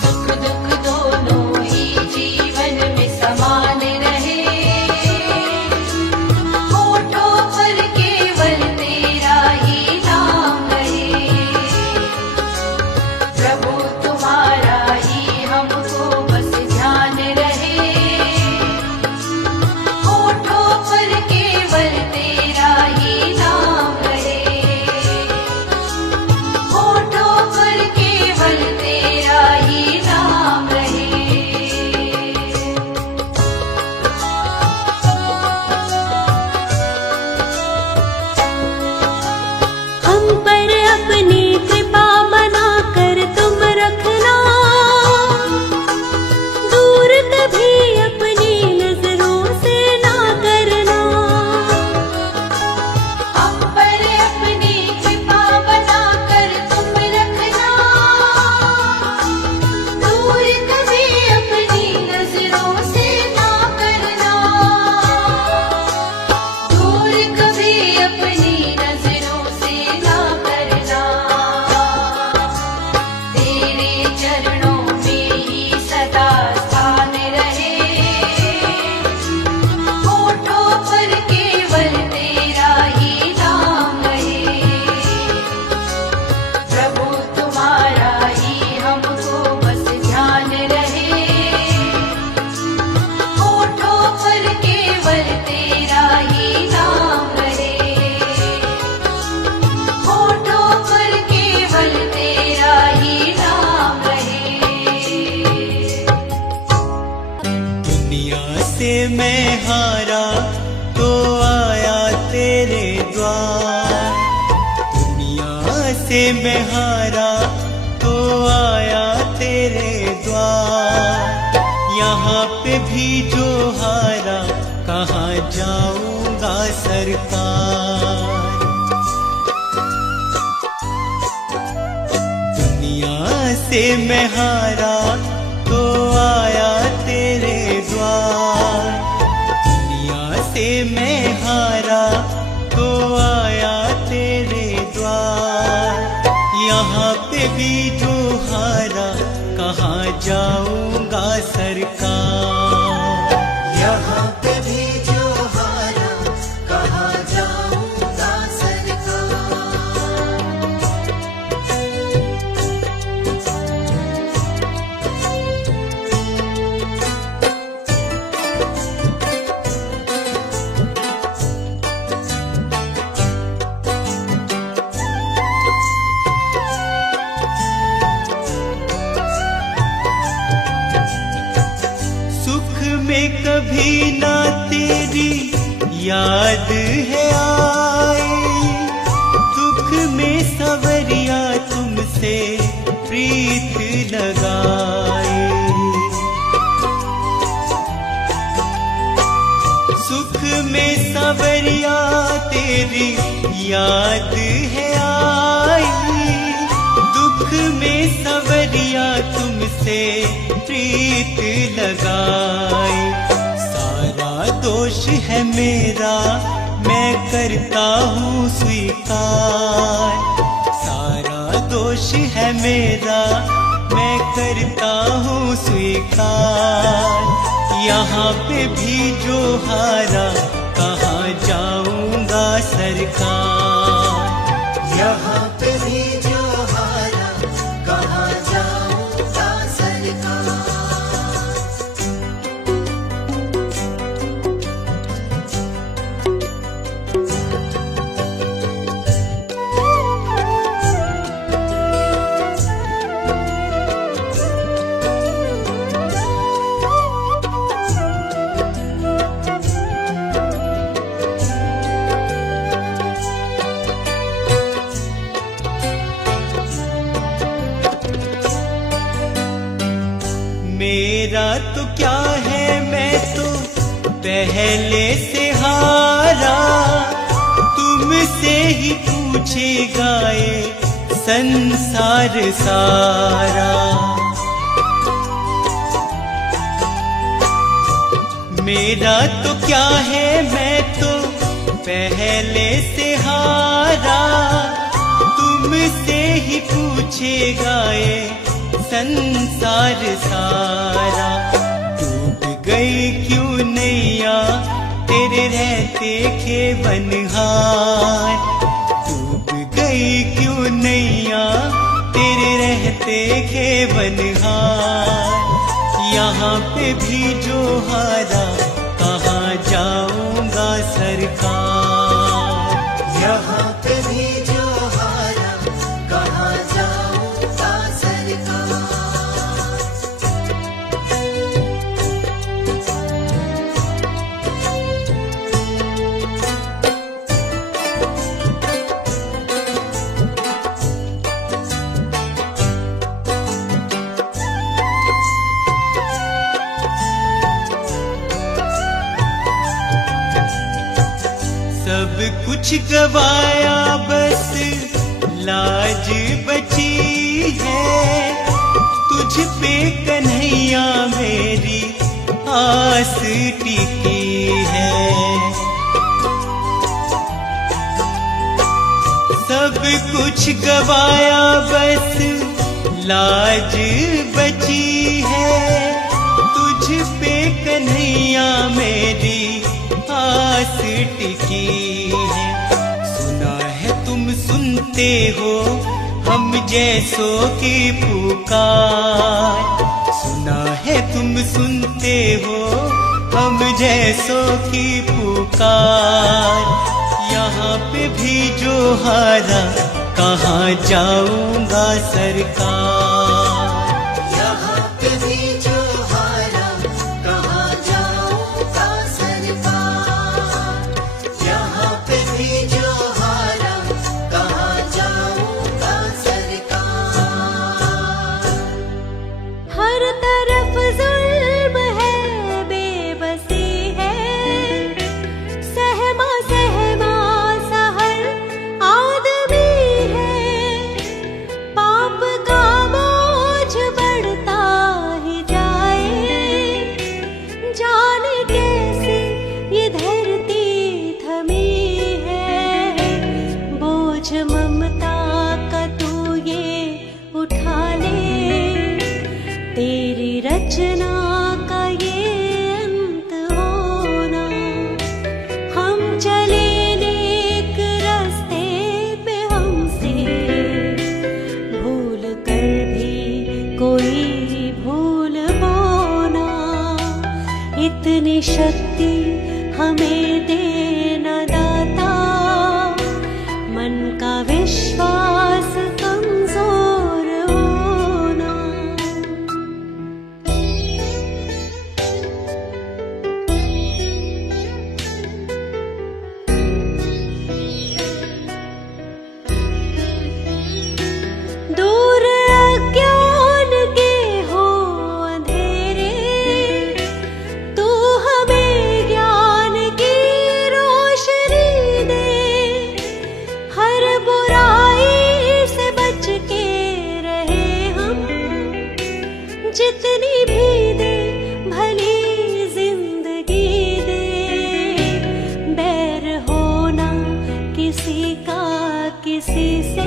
सुख दुख दोनों ही जीवन में समान रहे, होठों पर केवल तेरा ही नाम रहे। प्रभु तुम्हारा ही हमको बस ध्यान रहे, होठों पर केवल तेरा ही नाम रहे, होठों पर केवल तेरा ही नाम रहे। हम पर अपनी कृपा बना कर तुम रखना, दूर कभी अपनी नजरों से ना करना। हम पर अपनी कृपा बना कर तुम रखना, दूर कभी अपनी नजरों से ना करना, दूर कभी अपनी नजरों से ना करना। तेरे चरणों में ही सदा स्थान रहे, होठों पर केवल तेरा ही नाम रहे। प्रभु तुम्हारा ही हमको बस ध्यान रहे, होठों पर केवल तेरा ही नाम रहे, होठों पर केवल तेरा ही नाम रहे। दुनिया से मैं हारा तो आया तेरे द्वार, दुनिया से मैं हारा तो आया तेरे द्वार। यहाँ पे भी जो हारा कहाँ जाऊंगा सरकार। दुनिया से मैं हारा तो आया तेरे द्वार, दुनिया से मैं हारा तो आया तेरे द्वार। यहाँ पे भी जो हारा कहाँ जाऊंगा सरकार। में कभी ना तेरी याद है आई, दुख में सवरिया तुमसे प्रीत लगाए। सुख में सवरिया तेरी याद है आई, दुख में सवरिया तुमसे प्रीत लगाए। सारा दोष है मेरा मैं करता हूँ स्वीकार, सारा दोष है मेरा मैं करता हूँ स्वीकार। यहाँ पे भी जो हारा कहाँ जाऊंगा सरकार, यहाँ पे भी जो हारा कहाँ जाऊंगा सरकार। मेरा तो क्या है मैं तो पहले से हारा, तुमसे ही पूछेगा ये संसार सारा। मेरा तो क्या है मैं तो पहले से हारा, तुमसे ही पूछेगा ये संसार सारा। डूब गई क्यों नैया तेरे रहते के बनहार, डूब गई क्यों नैया तेरे रहते के बनहार। यहाँ पे भी जो हारा कहाँ जाऊंगा सरकार, यहाँ पे भी जो हारा कहाँ जाऊंगा सरकार। सब कुछ गवाया बस लाज बची है, तुझ पे कन्हैया मेरी आस टिकी है। सब कुछ गवाया बस लाज बची है, तुझ पे कन्हैया मेरी आस टिकी है। सुना है तुम सुनते हो हम जैसों की पुकार, सुना है तुम सुनते हो हम जैसों की पुकार। यहाँ पे भी जो हारा कहाँ जाऊंगा सरकार, यहाँ पे भी जो हारा कहाँ जाऊंगा सरकार। यहाँ पे भी जो हारा कहाँ जाऊंगा सरकार। हर तरफ जुल्म है बेबसी है, सहमा सहमा सा हर आदमी है। पाप का बोझ बढ़ता ही जाए, जाने कैसे ये धरती थमी है। बोझ ममता का तू ये उठा ले, तेरी रचना का ये अंत होना। हम चले नेक रास्ते पे हमसे भूल कर भी कोई भूल होना। इतनी शक्ति हमें देना दाता, मन का विश्वास कमजोर होना। किसी से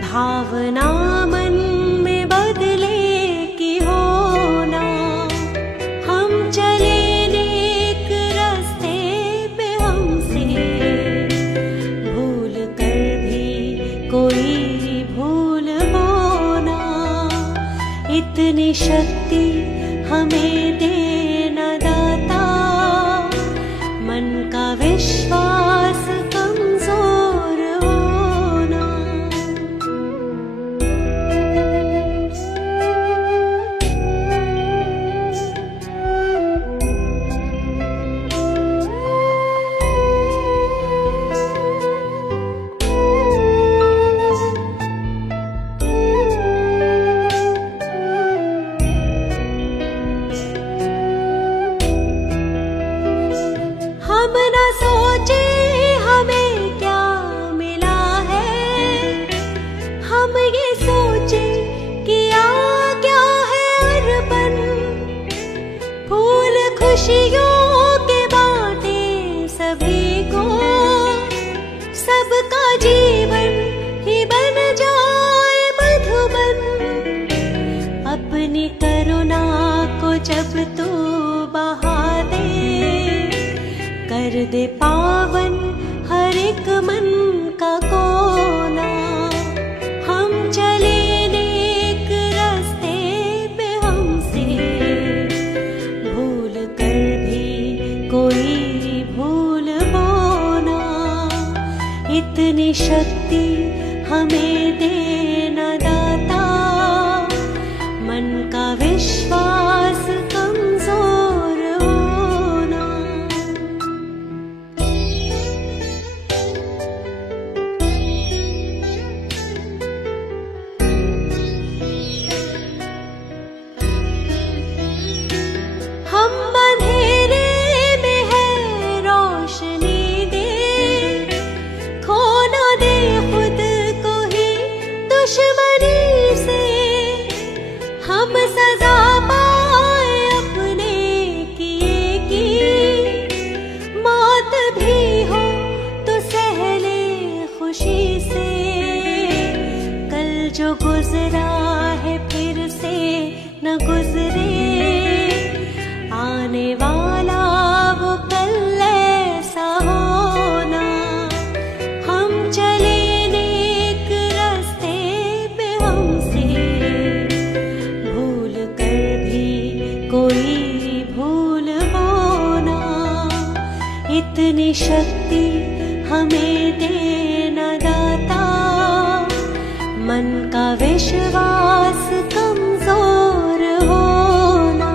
भावना मन में बदले की होना। हम चले नेक रास्ते पे हमसे भूल कर भी कोई भूल होना। इतनी शक्ति हमें देना दाता, मन का विश्वास कमजोर होना। हम न सोचे हमें क्या मिला है, हम ये सोचे किया क्या है अर्पण। फूल खुशियों के बांटे सभी को, सबका जीवन ही बन जाए मधुबन। अपनी करुणा को जब तू बहा दे, कर दे पावन हर एक मन का कोना। हम चले नेक रास्ते पे हमसे भूल कर भी कोई भूल होना। इतनी शक्ति हमें देना दाता, मन का विश्वास कमजोर होना। हम अंधेरे में है रोशनी दे, खो ना दे खुद को ही दुश्मनी से। हम सजा पाए अपने किए की, मौत भी हो तो सह ले खुशी से। कल जो गुजरा है फिर से न गुजरे, आने वाला वो कल ऐसा होना। हम चले नेक रास्ते पे हमसे भूल कर भी कोई भूल होना। इतनी शक्ति हमें देना दाता, मन का विश्वास कमजोर होना।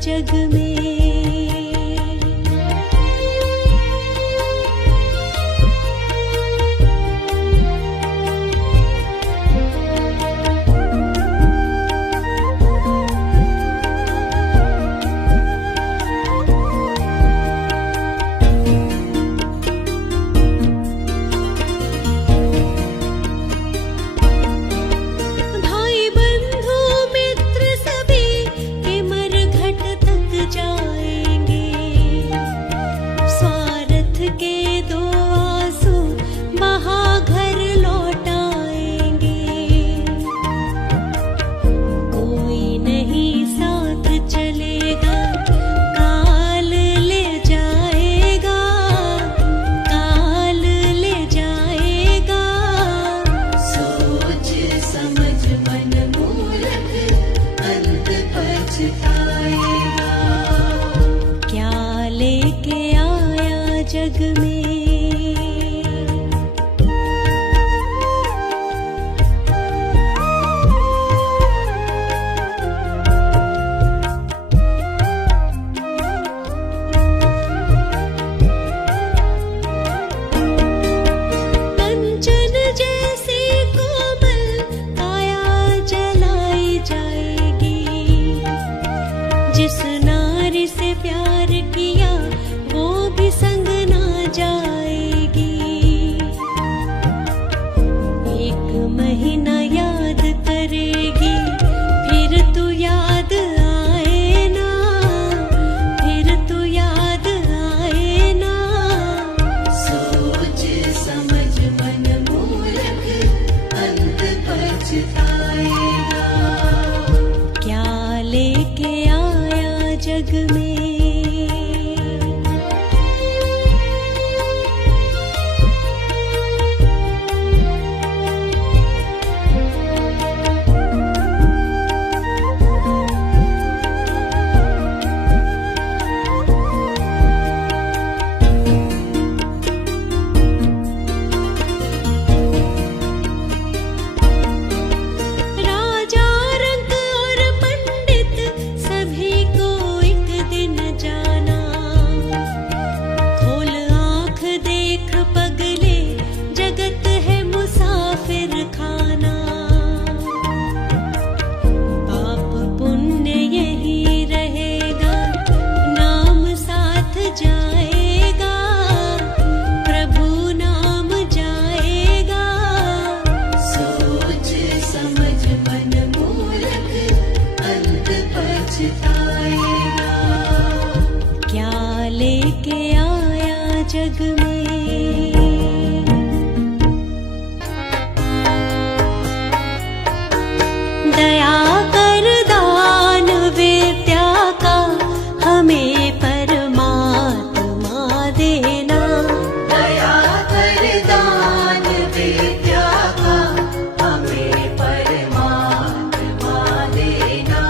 जग में। जिस नारी से प्यार किया वो भी संग ना जाएगी। एक महीना याद करेगी फिर तू याद आए ना, फिर तू याद आए ना। सोच समझ मन मूर्ख अंत पछताएगा। क्या लेके आया जग में। क्या लेके आया जग में। दया कर दान विद्या का हमें परमात्मा देना। दया कर दान विद्या का हमें परमात्मा देना।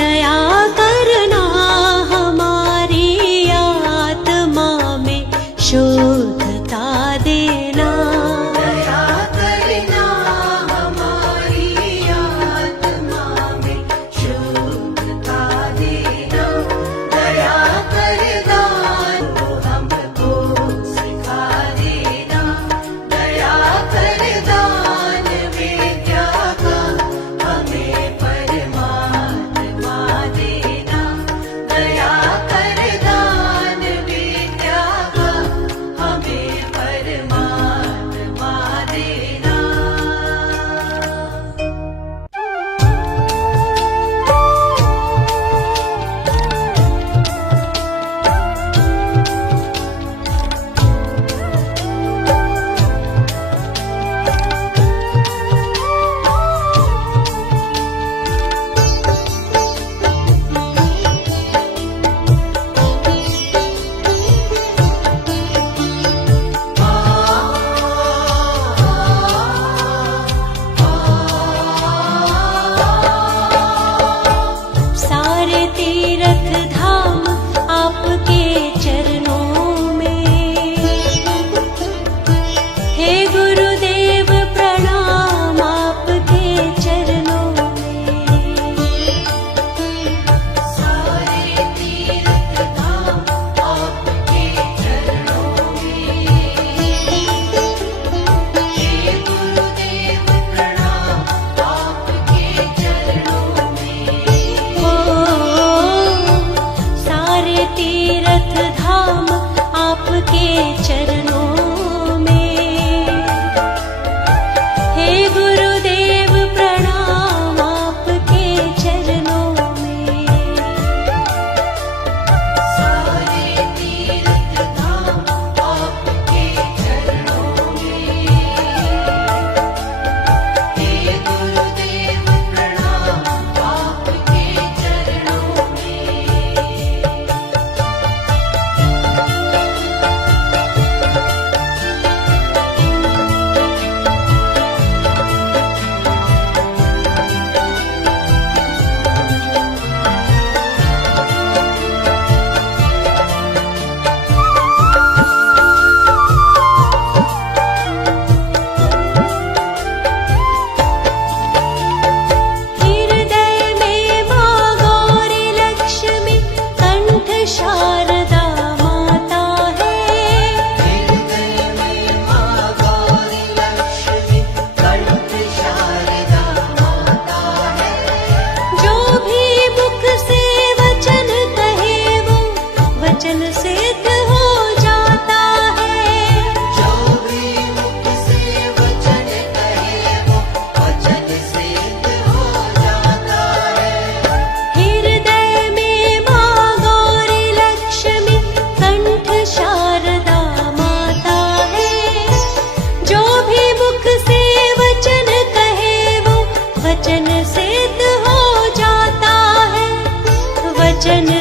दया करना हमारी आत्मा में शोर वचन